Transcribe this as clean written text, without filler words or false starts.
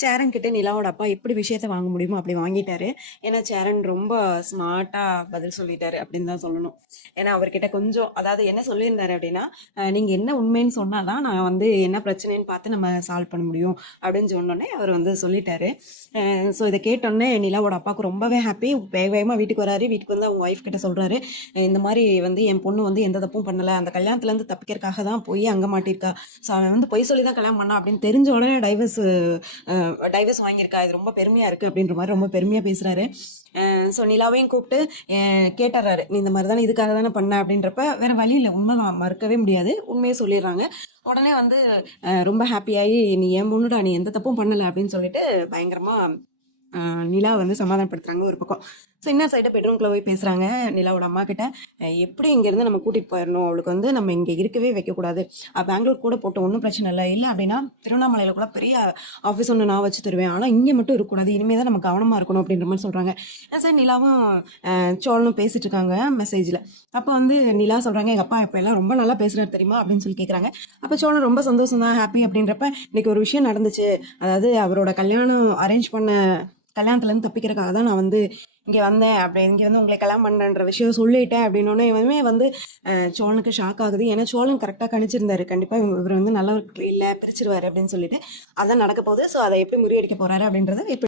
சேரன் கிட்ட நிலாவோட அப்பா எப்படி விஷயத்த வாங்க முடியுமோ அப்படி வாங்கிட்டாரு. ஏன்னா சேரன் ரொம்ப ஸ்மார்ட்டா பதில் சொல்லிட்டாரு அப்படின்னு தான் சொல்லணும். ஏன்னா அவர்கிட்ட கொஞ்சம் அதாவது என்ன சொல்லியிருந்தாரு அப்படின்னா, நீங்க என்ன உண்மைன்னு சொன்னாதான் நான் வந்து என்ன பிரச்சனைன்னு பார்த்து நம்ம சால்வ் பண்ண முடியும் அப்படின்னு சொன்னோடனே அவர் வந்து சொல்லிட்டாரு. ஸோ இதை கேட்டோடனே நிலாவோட அப்பாவுக்கு ரொம்பவே ஹாப்பி. வேக வேகமாக வீட்டுக்கு வராரு. வீட்டுக்கு வந்து அவங்க ஒய்ஃப் கிட்ட சொல்றாரு, இந்த மாதிரி வந்து என் பொண்ணு வந்து எந்த தப்பும் பண்ணல, அந்த கல்யாணத்துலேருந்து தப்பிக்கிறதுக்காக தான் போய் அங்கே மாட்டியிருக்கா. ஸோ அவன் வந்து பொய் சொல்லி தான் கல்யாணம் பண்ணா அப்படின்னு தெரிஞ்ச உடனே டைவர்ஸ் வாங்கியிருக்கா, இது ரொம்ப பெருமையா இருக்கு அப்படின்ற மாதிரி ரொம்ப பெருமையா பேசுறாரு. ஸோ நிலாவையும் கூப்பிட்டு கேட்டுறாரு, நீ இந்த மாதிரி தானே இதுக்காக தானே பண்ண அப்படின்றப்ப வேற வழி இல்லை, உண்மைதான், மறுக்கவே முடியாது, உண்மையை சொல்லிடுறாங்க. உடனே வந்து ரொம்ப ஹாப்பியாகி, நீ ஏன் பொண்ணுடா, நீ எந்த தப்பும் பண்ணலை அப்படின்னு சொல்லிட்டு பயங்கரமா நிலா வந்து சமாதானப்படுத்துறாங்க ஒரு பக்கம். ஸோ இன்னும் சைடாக பெட்ரூம்குள்ளே போய் பேசுகிறாங்க நிலாவோட அம்மா கிட்ட. எப்படி இங்கேருந்து நம்ம கூட்டிகிட்டு போயிடணும், அவளுக்கு வந்து நம்ம இங்கே இருக்கவே வைக்கக்கூடாது, பெங்களூர் கூட போட்டு ஒன்றும் பிரச்சனை இல்லை, இல்லை அப்படின்னா திருவண்ணாமலையில் கூட பெரிய ஆஃபீஸ் ஒன்று நான் வச்சு தருவேன், ஆனால் இங்கே மட்டும் இருக்கக்கூடாது, இனிமேல் தான் நம்ம கவனமாக இருக்கணும் அப்படின்ற மாதிரி சொல்கிறாங்க. சார் நிலாவும் சோழனும் பேசிட்டு இருக்காங்க மெசேஜில். அப்போ வந்து நிலா சொல்கிறாங்க, எங்கள் அப்பா இப்போ எல்லாம் ரொம்ப நல்லா பேசுகிறாரு தெரியுமா அப்படின்னு சொல்லி கேட்குறாங்க. அப்போ சோழன் ரொம்ப சந்தோஷம் தான், ஹாப்பி அப்படின்றப்ப, இன்னைக்கு ஒரு விஷயம் நடந்துச்சு, அதாவது அவரோட கல்யாணம் அரேஞ்ச் பண்ண கல்யாணத்துலேருந்து தப்பிக்கிறதுக்காக தான் நான் வந்து இங்கே வந்தேன், அப்படி இங்கே வந்து உங்களை கல்யாணம் பண்ணுன்ற விஷயம் சொல்லிட்டேன் அப்படின்னோடனே இவனுமே வந்து சோழனுக்கு ஷாக் ஆகுது. ஏன்னா சோழன் கரெக்டாக கணிச்சிருந்தாரு, கண்டிப்பாக இவர் வந்து நல்லவர் இல்லை, பிரிச்சிருவாரு அப்படின்னு சொல்லிட்டு. அதான் நடக்க போகுது. ஸோ அதை எப்படி முறியடிக்க போறாரு அப்படின்றத